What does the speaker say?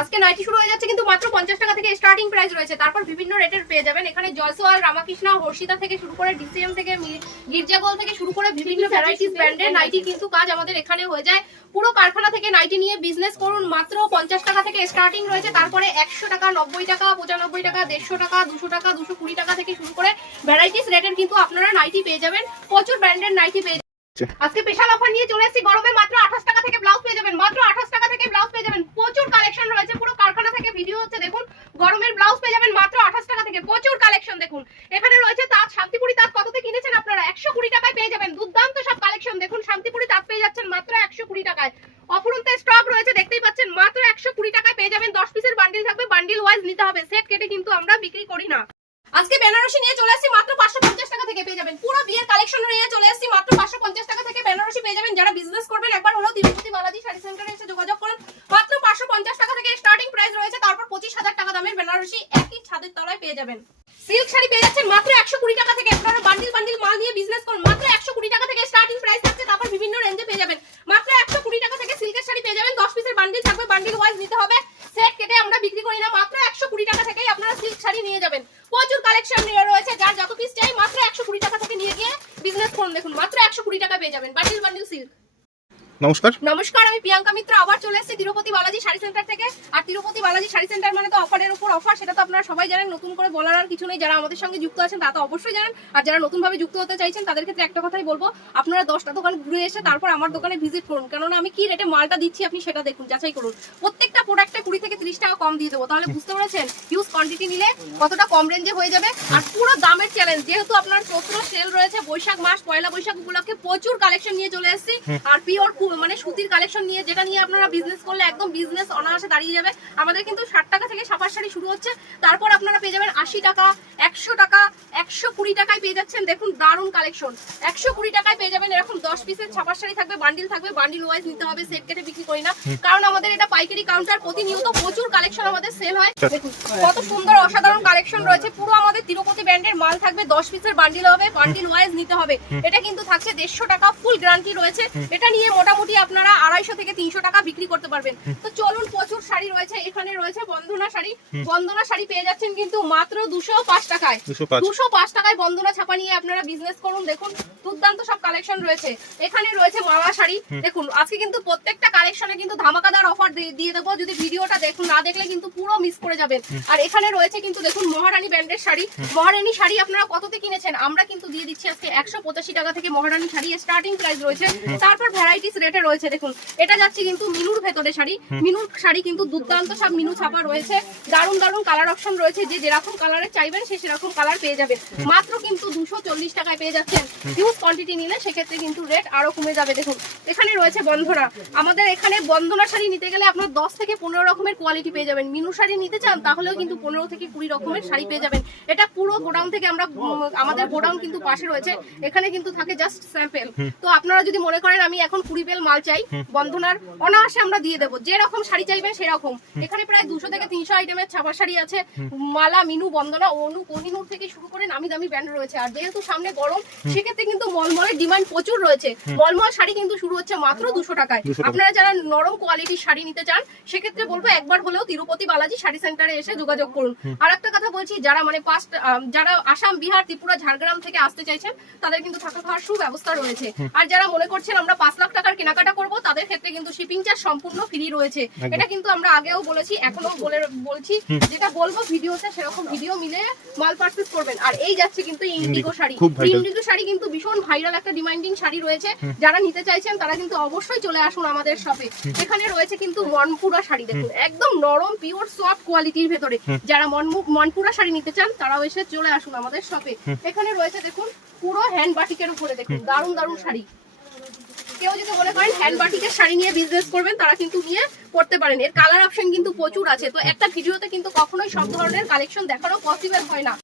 আজকে নাইটি শুরু হয়ে যাচ্ছে কিন্তু মাত্র 50 টাকা থেকে স্টার্টিং প্রাইস রয়েছে। তারপর বিভিন্ন রেটের পেয়ে যাবেন। এখানে জয়সওয়াল, রামাকৃষ্ণ, হর্ষিতা থেকে শুরু করে ডিসিএম থেকে গির্জাগোল থেকে শুরু করে বিভিন্ন ভ্যারাইটিস ব্র্যান্ডের নাইটি কিন্তু কাজ আমাদের এখানে হয়ে যায়। পুরো কারখানা থেকে নাইটি নিয়ে বিজনেস করুন, মাত্র 50 টাকা থেকে স্টার্টিং রয়েছে। তারপরে 100 টাকা, 90 টাকা, 95 টাকা, 150 টাকা, 200 টাকা, 220 টাকা থেকে শুরু করে ভ্যারাইটিস রেটের কিন্তু আপনারা নাইটি পেয়ে যাবেন। প্রচুর ব্র্যান্ডের নাইটি পেয়ে যাবেন। আজকে স্পেশাল অফার নিয়ে চলে এসেছি গরমে, মাত্র 28 টাকা থেকে ব্লাউজ পেয়ে যাবেন। মাত্র 28 টাকা থেকে ব্লাউজ পেয়ে যাবেন। প্রচুর কালেকশন রয়েছে, পুরো কারখানা থেকে ভিডিও হচ্ছে দেখুন। গরমের ব্লাউজ পেয়ে যাবেন মাত্র 28 টাকা থেকে। প্রচুর কালেকশন দেখুন। এখানে রয়েছে তাঁত, শান্তিপুরি তাঁত কততে কিনেছেন আপনারা? 120 টাকায় পেয়ে যাবেন। দুর্দান্ত সব কালেকশন দেখুন। শান্তিপুরি তাঁত পেয়ে যাচ্ছেন মাত্র 120 টাকায়। অফুরন্ত স্টক রয়েছে, দেখতেই পাচ্ছেন। মাত্র 120 টাকায় পেয়ে যাবেন। 10 পিসের বান্ডিল থাকবে, বান্ডিল ওয়াইজ নিতে হবে, সেট কেটে কিন্তু আমরা বিক্রি করি না। আজকে বেনারসি নিয়ে চলে এসেছি মাত্র 550 টাকা থেকে পেয়ে যাবেন। পুরো বিয়ের কালেকশন নিয়ে চলে এসেছি মাত্র 550 টাকা থেকে বেনারসি পেয়ে যাবেন। যারা বিজনেস করবেন একবার হলো তিরুপতি বালাজি শাড়ি সেন্টারে এসে যোগাযোগ করুন। মাত্র 550 টাকা থেকে স্টার্টিং প্রাইস রয়েছে। তারপর 25,000 টাকা দামের বেনারসি একই ছাদের তলায় পেয়ে যাবেন। সিল্ক শাড়ি পেয়ে যাচ্ছেন মাত্র 120 টাকা থেকে। আপনারা বান্ডিল বান্ডিল মাল নিয়ে বিজনেস করুন, মাত্র 120 টাকা থেকে স্টার্টিং প্রাইস থাকছে। তারপর বিভিন্ন রেঞ্জে পেয়ে যাবেন। মাত্র 120 টাকা থেকে সিল্কের শাড়ি পেয়ে যাবেন। 10 পিসের বান্ডিল থাকবে, বান্ডিল ওয়াইজ নিতে হবে, সেট কেটে আমরা বিক্রি করি না। মাত্র 120 টাকা থেকেই আপনারা সিল্ক শাড়ি নিয়ে যাবেন। প্রচুর কালেকশন রয়েছে, যার যত পিস চাই মাত্র 120 টাকা থেকে নিয়ে গিয়ে বিজনেস করুন। দেখুন মাত্র 120 টাকা পেয়ে যাবেন বান্ডিল বান্ডিল সিল্ক। নমস্কার, আমি প্রিয়াঙ্কা মিত্র আবার চলে এসেছি তিরুপতি বালাজি শাড়ি সেন্টার থেকে। আর তিরুপতি বালাজি শাড়ি সেন্টার মানে তো অফারের উপর অফার, সেটা তো আপনারা সবাই জানেন, নতুন করে বলার আর কিছু নেই। যারা আমাদের সঙ্গে যুক্ত আছেন তারা তো অবশ্যই জানেন, আর যারা নতুন ভাবে যুক্ত হতে চাইছেন তাদের ক্ষেত্রে একটা কথাই বলবো, আপনারা 10টা দোকান ঘুরে এসে তারপর আমার দোকানে ভিজিট করুন। কেননা আমি কি রেটে মালটা দিচ্ছি আপনি সেটা দেখুন, যাচাই করুন। প্রত্যেকটা প্রোডাক্টে 20 থেকে 30 টাকা কম দিয়ে দেবো, তাহলে বুঝতে পেরেছেন হিউজ কোয়ান্টিটি নিলে কতটা কম রেঞ্জে হয়ে যাবে। আর পুরো দামের চ্যালেঞ্জ, যেহেতু আপনার চৈত্র সেল রয়েছে, বৈশাখ মাস, পয়লা বৈশাখ উপলক্ষে প্রচুর কালেকশন নিয়ে চলে এসেছি। আর পিওর মানে সুতির কালেকশন নিয়ে, যেটা নিয়ে আপনারা বিজনেস করলে একদম বিজনেস অনায়াসে দাঁড়িয়ে যাবে। আমাদের কিন্তু 60 টাকা থেকে ছাপার শাড়ি শুরু হচ্ছে। তারপর আপনারা পেয়ে যাবেন 80 টাকা, 100 টাকা, 120 টাকায় পেয়ে যাচ্ছেন। দেখুন দারুণ কালেকশন। 120 টাকায় পেয়ে যাবেন। এরকম 10 পিসের ছাপার শাড়ি থাকবে, বান্ডিল থাকবে, বান্ডিল ওয়াইজ নিতে হবে, সেট কেটে বিক্রি করি না, কারণ আমাদের এটা পাইকারি কাউন্টার। প্রতিনিয়ত প্রচুর কালেকশন আমাদের সেল হয়। দেখুন কত সুন্দর অসাধারণ কালেকশন রয়েছে। পুরো আমাদের তিরুপতি ব্র্যান্ডের মাল থাকবে, 10 পিসের বান্ডিল হবে, বান্ডিল ওয়াইজ নিতে হবে। এটা কিন্তু থাকছে 150 টাকা, ফুল গ্যারান্টি রয়েছে। এটা নিয়ে মোটামুটি আপনারা 250 থেকে 300 টাকা বিক্রি করতে পারবেন। তো চলুন, প্রচুর শাড়ি রয়েছে। এখানে রয়েছে বন্দনা শাড়ি। বন্দনা শাড়ি পেয়ে যাচ্ছেন কিন্তু মাত্র 205 টাকায়। 205 টাকায় বন্দনা ছাপা নিয়ে আপনারা বিজনেস করুন। দেখুন দুর্দান্ত সব কালেকশন রয়েছে। এখানে রয়েছে মালা শাড়ি। দেখুন আজকে কিন্তু প্রত্যেকটা কালেকশনে কিন্তু ধামাকাদার অফার দিয়ে দেবো, যদি ভিডিওটা দেখুন, না দেখলে কিন্তু পুরো মিস করে যাবেন। আর এখানে রয়েছে কিন্তু দেখুন মহারানী ব্র্যান্ডের শাড়ি। মহারানী শাড়ি আপনারা কততে কিনেছেন? আমরা কিন্তু দিয়ে দিচ্ছি আজকে 185 টাকা থেকে মহারানী শাড়ি স্টার্টিং প্রাইস রয়েছে। তারপর ভ্যারাইটিস রেটে রয়েছে। দেখুন এটা যাচ্ছে কিন্তু মিনুর ভেতরে শাড়ি। মিনুর শাড়ি কিন্তু দুর্দান্ত সব মিনু ছাপা রয়েছে। দারুণ দারুণ কালার অপশন রয়েছে, যে যেরকম কালারে চাইবেন সে সেরকম কালার পেয়ে যাবেন। মাত্র কিন্তু 240 টাকায় পেয়ে যাচ্ছেন। হিউজ কোয়ান্টিটি নিলে সেক্ষেত্রে কিন্তু রেট আরো কমে যাবে। দেখুন এখানে রয়েছে বন্দনা। আমাদের এখানে বন্দনা শাড়ি নিতে গেলে আপনার 10 থেকে 15 রকমের কোয়ালিটি পেয়ে যাবেন। মিনু শাড়ি নিতে চান তাহলেও কিন্তু 15 থেকে 20 রকমের শাড়ি পেয়ে যাবেন। এটা পুরো গোডাউন থেকে আমরা, আমাদের গোডাউন কিন্তু পাশে রয়েছে, এখানে কিন্তু থাকে জাস্ট স্যাম্পল। তো আপনারা যদি মনে করেন আমি এখন 20 বেল মাল চাই, বন্দনার অনায়াসে আমরা দিয়ে দেবো। যেরকম শাড়ি চাইবেন সেরকম। এখানে প্রায় 200 থেকে 300 আইটেমের ছাপা শাড়ি আছে। মালা, মিনু, বন্দনা, অনু, কোহিনুর থেকে শুরু করে নামি দামি ব্র্যান্ড রয়েছে। আর যেহেতু সামনে গরম, সেক্ষেত্রে কিন্তু মলমলের ডিমান্ড প্রচুর রয়েছে। মলমল শাড়ি কিন্তু শুরু হচ্ছে মাত্র 200 টাকায়। আপনারা যারা নরম কোয়ালিটির শাড়ি নিতে চান সেক্ষেত্রে বলবো একবার হলেও তিরুপতি বালাজি শাড়ি সেন্টারে এসে যোগাযোগ করুন। আর একটা কথা বলছি, যারা মানে যারা আসাম, বিহার, ত্রিপুরা, ঝাড়গ্রাম থেকে আসতে চাইছেন তাদের কিন্তু থাকা খাওয়ার সুব্যবস্থা রয়েছে। আর যারা মনে করছেন আমরা 5 লাখ টাকার কেনাকাটা করবো, তাদের ক্ষেত্রে কিন্তু শিপিং চার্জ সম্পূর্ণ ফ্রি রয়েছে। এটা কিন্তু আমরা আগেও বলেছি, এখনো বলছি, যেটা বলবো ভিডিওতে সেরকম ভিডিও মিলে মাল পারচেজ করবেন। আর এই যাচ্ছে কিন্তু ইন্ডিগো শাড়ি। ইন্ডিগো শাড়ি কিন্তু ভীষণ ভাইরাল একটা ডিমান্ডিং শাড়ি রয়েছে। যারা নিতে চাইছেন তারা কিন্তু অবশ্যই চলে আসুন আমাদের শপে। এখানে রয়েছে কিন্তু মনপুরা শাড়ি। দেখুন একদম নরম পিওর সফট কোয়ালিটির ভেতরে। যারা মনপুরা শাড়ি নিতে চান তারাও এসে চলে আসুন আমাদের শপে। এখানে রয়েছে দেখুন পুরো হ্যান্ড বাটিকের উপরে। দেখুন দারুণ দারুণ শাড়ি। কেউ যদি মনে করেন হ্যান্ড বাটিকের শাড়ি নিয়ে বিজনেস করবেন তারা কিন্তু নিয়ে করতে পারেন। এর কালার অপশন কিন্তু প্রচুর আছে। তো একটা ভিডিওতে কিন্তু কখনোই সব ধরনের কালেকশন দেখানো পসিবল হয় না।